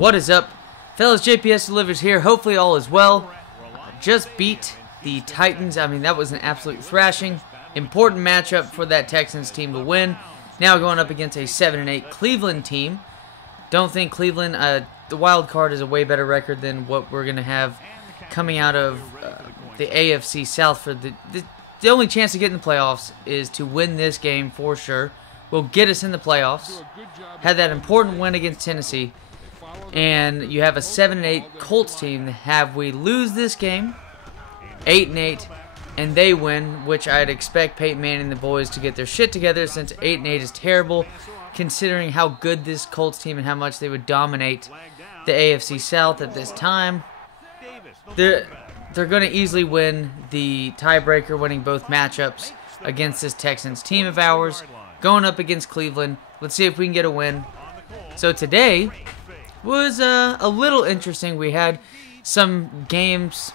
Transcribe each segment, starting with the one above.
What is up, fellas? JPS delivers here. Hopefully all is well. Just beat the Titans. I mean, that was an absolute thrashing. Important matchup for that Texans team to win. Now going up against a 7-8 Cleveland team. Don't think Cleveland, the wild card is a way better record than what we're going to have coming out of the AFC South. For the only chance to get in the playoffs is to win this game for sure. Will get us in the playoffs. Had that important win against Tennessee. And you have a 7-8 Colts team. Have we lose this game, 8-8, and they win, which I'd expect Peyton Manning and the boys to get their shit together, since 8-8 is terrible, considering how good this Colts team and how much they would dominate the AFC South at this time. They're going to easily win the tiebreaker, winning both matchups against this Texans team of ours. Going up against Cleveland. Let's see if we can get a win. So today was a little interesting. We had some games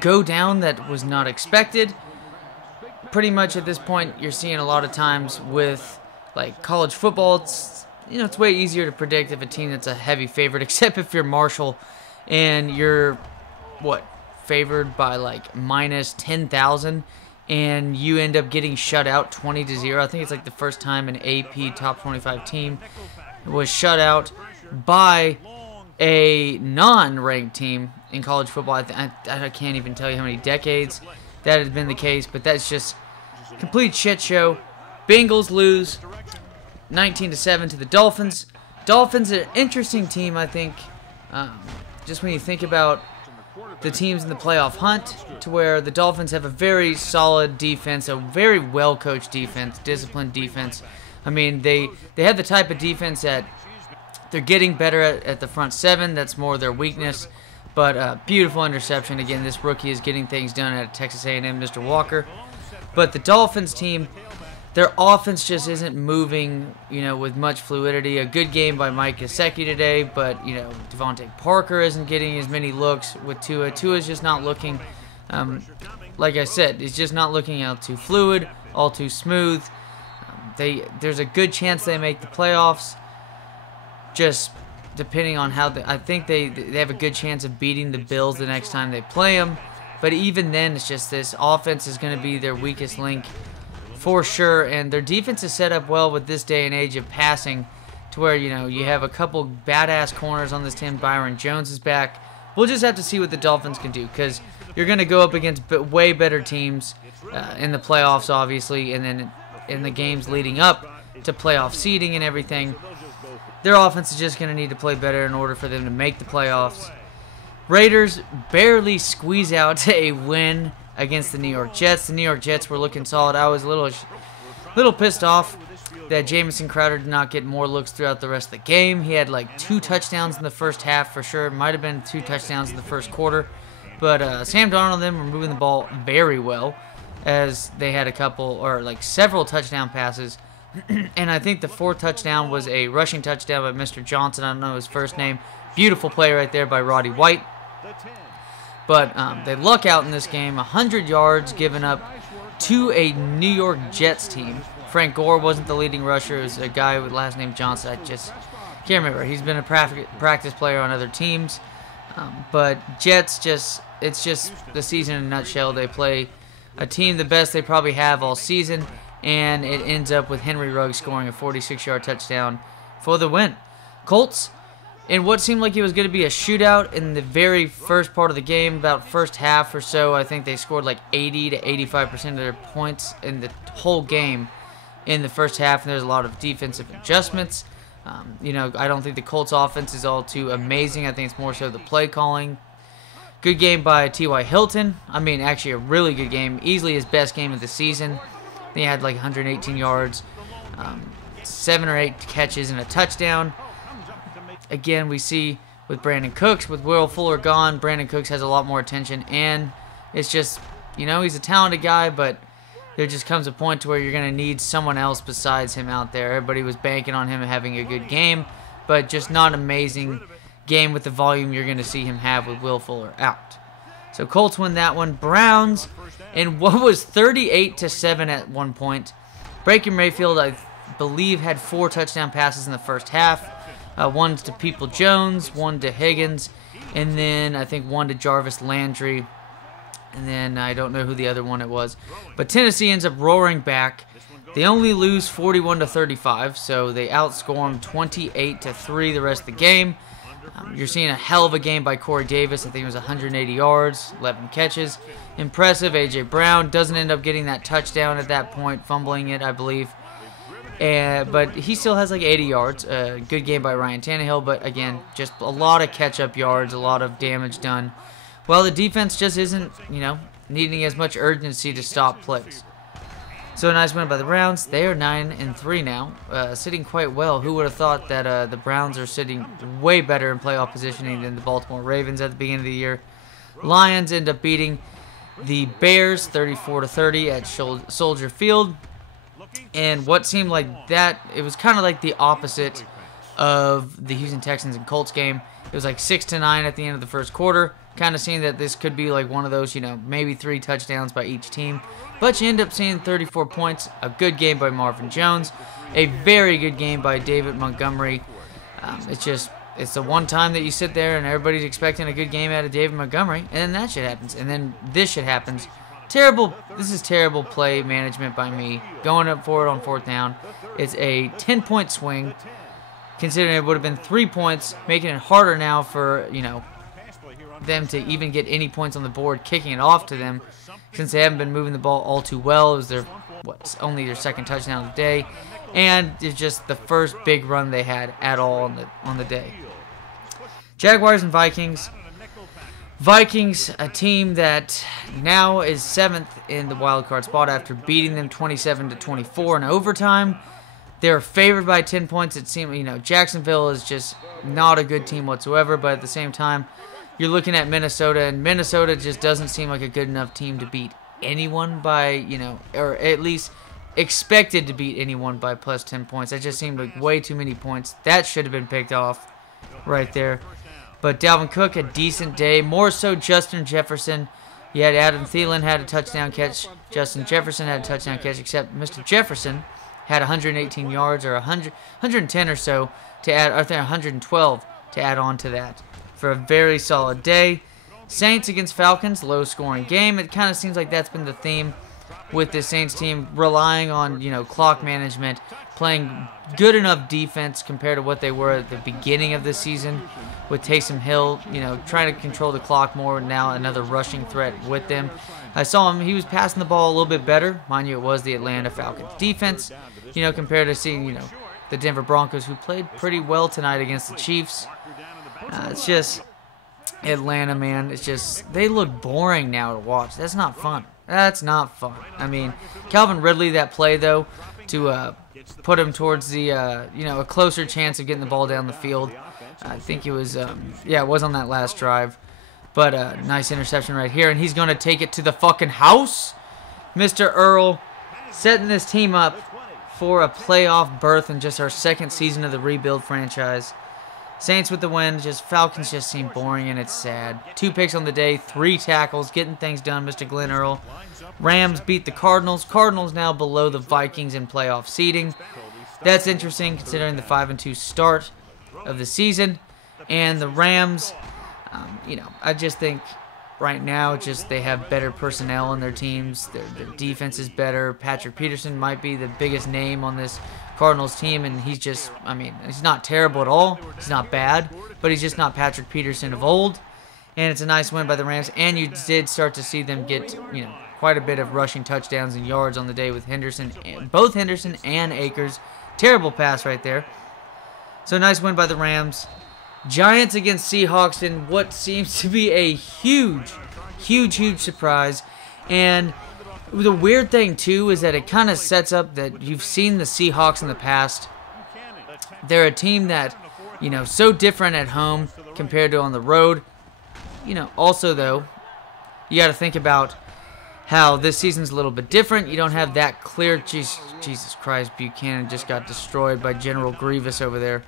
go down that was not expected. Pretty much at this point, you're seeing a lot of times with like college football, it's way easier to predict if a team that's a heavy favorite, except if you're Marshall and you're favored by like minus 10,000. And you end up getting shut out 20-0. I think it's like the first time an AP top 25 team was shut out by a non-ranked team in college football. I can't even tell you how many decades that has been the case, but that's just complete shit show. Bengals lose 19-7 to the Dolphins. Dolphins are an interesting team, I think, just when you think about the teams in the playoff hunt, to where the Dolphins have a very solid defense, a very well-coached defense, disciplined defense. I mean, they have the type of defense that they're getting better at the front seven. That's more their weakness. But beautiful interception. Again, this rookie is getting things done at Texas A&M, Mr. Walker. But the Dolphins team, their offense just isn't moving, with much fluidity. A good game by Mike Gesicki today, but, Devontae Parker isn't getting as many looks with Tua. Tua's just not looking, like I said, it's just not looking all too fluid, all too smooth. There's a good chance they make the playoffs, just depending on how I think they have a good chance of beating the Bills the next time they play them. But even then, it's just this offense is going to be their weakest link for sure, and their defense is set up well with this day and age of passing, to where you have a couple badass corners on this team. Byron Jones is back. We'll just have to see what the Dolphins can do, because you're going to go up against way better teams in the playoffs, obviously, and then in the games leading up to playoff seeding and everything. Their offense is just going to need to play better in order for them to make the playoffs. Raiders barely squeeze out a win against the New York Jets. The New York Jets were looking solid. I was a little pissed off that Jamison Crowder did not get more looks throughout the rest of the game. He had like 2 touchdowns in the first half for sure. Might have been 2 touchdowns in the first quarter. But Sam Darnold and them were moving the ball very well, as they had several touchdown passes. And I think the 4th touchdown was a rushing touchdown by Mr. Johnson. I don't know his first name. Beautiful play right there by Roddy White. But they luck out in this game. 100 yards given up to a New York Jets team. Frank Gore wasn't the leading rusher. It was a guy with last name Johnson. I just can't remember. He's been a practice player on other teams. But Jets, it's just the season in a nutshell. They play a team the best they probably have all season. And it ends up with Henry Ruggs scoring a 46-yard touchdown for the win. Colts, in what seemed like it was going to be a shootout in the very first part of the game, about first half or so, I think they scored like 80 to 85% of their points in the whole game in the first half, and there's a lot of defensive adjustments. I don't think the Colts offense is all too amazing. I think it's more so the play calling. Good game by T.Y. Hilton. I mean, actually a really good game. Easily his best game of the season. He had like 118 yards, 7 or 8 catches, and a touchdown. Again, we see with Brandon Cooks, with Will Fuller gone, Brandon Cooks has a lot more attention, and it's just, he's a talented guy, but there just comes a point to where you're going to need someone else besides him out there. Everybody was banking on him having a good game, but just not an amazing game with the volume you're going to see him have with Will Fuller out. So Colts win that one. Browns, in what was 38-7 at one point. Baker Mayfield, I believe, had 4 touchdown passes in the first half. One to People Jones, one to Higgins, and then I think one to Jarvis Landry. And then I don't know who the other one it was. But Tennessee ends up roaring back. They only lose 41-35, so they outscore them 28-3 the rest of the game. You're seeing a hell of a game by Corey Davis. I think it was 180 yards, 11 catches. Impressive. A.J. Brown doesn't end up getting that touchdown at that point, fumbling it, I believe. But he still has like 80 yards. Good game by Ryan Tannehill, but again, just a lot of catch-up yards, a lot of damage done. Well, the defense just isn't, needing as much urgency to stop plays. So a nice win by the Browns. They are 9-3 now, sitting quite well. Who would have thought that the Browns are sitting way better in playoff positioning than the Baltimore Ravens at the beginning of the year? Lions end up beating the Bears 34-30 at Soldier Field. And what seemed like that, it was kind of like the opposite of the Houston Texans and Colts game. It was like 6-9 at the end of the first quarter. Kind of seeing that this could be like one of those, maybe 3 touchdowns by each team. But you end up seeing 34 points. A good game by Marvin Jones. A very good game by David Montgomery. It's the one time that you sit there and everybody's expecting a good game out of David Montgomery. And then that shit happens. And then this shit happens. This is terrible play management by me. Going up for it on 4th down. It's a 10-point swing. Considering it would have been 3 points. Making it harder now for, them to even get any points on the board, kicking it off to them, since they haven't been moving the ball all too well. It was only their 2nd touchdown of the day, and it's just the first big run they had at all on the day. Jaguars and Vikings. Vikings, a team that now is 7th in the wild card spot after beating them 27-24 in overtime. They're favored by 10 points. It seems, Jacksonville is just not a good team whatsoever, but at the same time, you're looking at Minnesota, and Minnesota just doesn't seem like a good enough team to beat anyone by, or at least expected to beat anyone by plus 10 points. That just seemed like way too many points. That should have been picked off right there. But Dalvin Cook, a decent day. More so Justin Jefferson. You had Adam Thielen had a touchdown catch. Justin Jefferson had a touchdown catch, except Mr. Jefferson had 118 yards or 110 or so to add, I think 112 to add on to that. For a very solid day. Saints against Falcons, low-scoring game. It kind of seems like that's been the theme with the Saints team, relying on, clock management, playing good enough defense compared to what they were at the beginning of the season with Taysom Hill, trying to control the clock more. Now another rushing threat with them. I saw him, he was passing the ball a little bit better. Mind you, it was the Atlanta Falcons defense, compared to seeing, the Denver Broncos, who played pretty well tonight against the Chiefs. It's just Atlanta, man. It's just they look boring now to watch. That's not fun. That's not fun. I mean, Calvin Ridley, that play though, to put him towards the a closer chance of getting the ball down the field. I think it was it was on that last drive. But nice interception right here, and he's gonna take it to the fucking house. Mr. Earl setting this team up for a playoff berth in just our 2nd season of the rebuild franchise. Saints with the win. Falcons just seem boring, and it's sad. 2 picks on the day, 3 tackles, getting things done, Mr. Glenn Earl. Rams beat the Cardinals. Cardinals now below the Vikings in playoff seeding. That's interesting considering the 5-2 start of the season. And the Rams, I just think right now they have better personnel on their teams. Their defense is better. Patrick Peterson might be the biggest name on this Cardinals team, and he's just, he's not terrible at all. He's not bad, but he's just not Patrick Peterson of old. And it's a nice win by the Rams, and you did start to see them get, quite a bit of rushing touchdowns and yards on the day with both Henderson and Akers. Terrible pass right there. So nice win by the Rams. Giants against Seahawks in what seems to be a huge surprise. And the weird thing, too, is that it kind of sets up that you've seen the Seahawks in the past. They're a team that, so different at home compared to on the road. Also, though, you got to think about how this season's a little bit different. You don't have that clear. Jesus Christ, Buchanan just got destroyed by General Grievous over there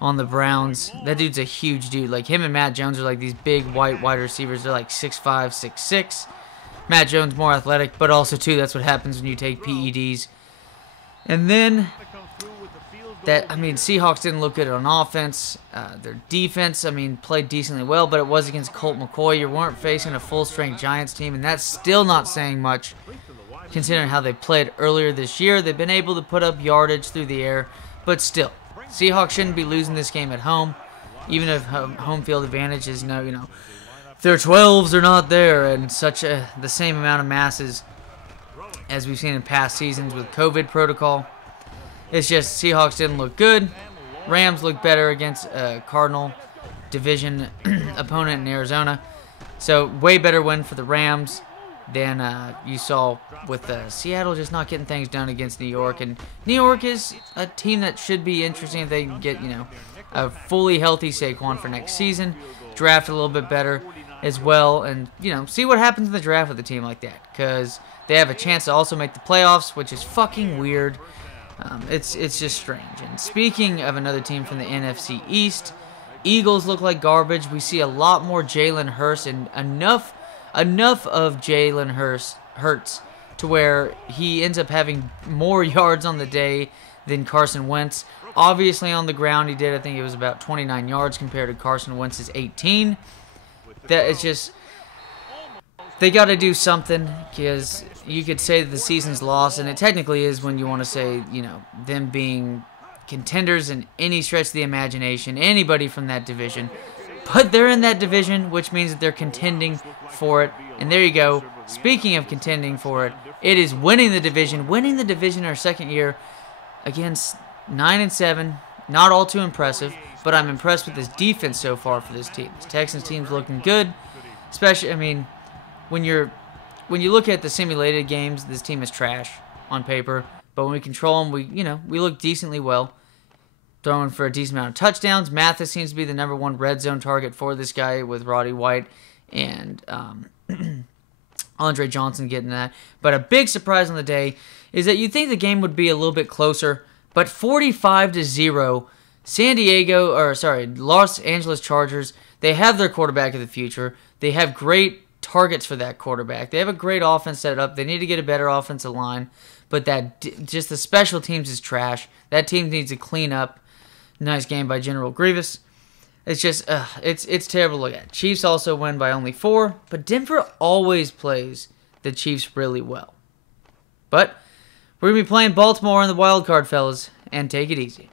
on the Browns. That dude's a huge dude. Like, him and Matt Jones are like these big white wide receivers. They're like 6'5", 6'6". Matt Jones more athletic, but also, too, that's what happens when you take PEDs. And then that, I mean, Seahawks didn't look good on offense. Their defense, I mean, played decently well, but it was against Colt McCoy. You weren't facing a full-strength Giants team, and that's still not saying much considering how they played earlier this year. They've been able to put up yardage through the air, but still, Seahawks shouldn't be losing this game at home, even if home field advantage is no, their 12s are not there, and the same amount of masses as we've seen in past seasons with COVID protocol. It's just Seahawks didn't look good. Rams looked better against Cardinal division opponent in Arizona. So way better win for the Rams than you saw with Seattle just not getting things done against New York. And New York is a team that should be interesting if they can get, a fully healthy Saquon for next season. Draft a little bit better as well. And, see what happens in the draft with a team like that. Because they have a chance to also make the playoffs, which is fucking weird. It's just strange. And speaking of another team from the NFC East, Eagles look like garbage. We see a lot more Jalen Hurts and enough of Jalen Hurts to where he ends up having more yards on the day than Carson Wentz. Obviously on the ground he did, I think it was about 29 yards compared to Carson Wentz's 18. That it's just, they got to do something, because you could say that the season's lost, and it technically is when you want to say, them being contenders in any stretch of the imagination, anybody from that division. But they're in that division, which means that they're contending for it. And there you go. Speaking of contending for it, it is winning the division. Winning the division in our second year against 9-7. Not all too impressive, but I'm impressed with this defense so far for this team. The Texans team's looking good. Especially, when you look at the simulated games, this team is trash on paper. But when we control them, we look decently well. Throwing for a decent amount of touchdowns. Mathis seems to be the #1 red zone target for this guy with Roddy White and Andre Johnson getting that. But a big surprise on the day is that you'd think the game would be a little bit closer, but 45-0, Los Angeles Chargers, they have their quarterback of the future. They have great targets for that quarterback. They have a great offense set up. They need to get a better offensive line, but just the special teams is trash. That team needs to clean up. Nice game by General Grievous. It's just, it's terrible to look at. Chiefs also win by only 4, but Denver always plays the Chiefs really well. But we're going to be playing Baltimore in the wild card, fellas, and take it easy.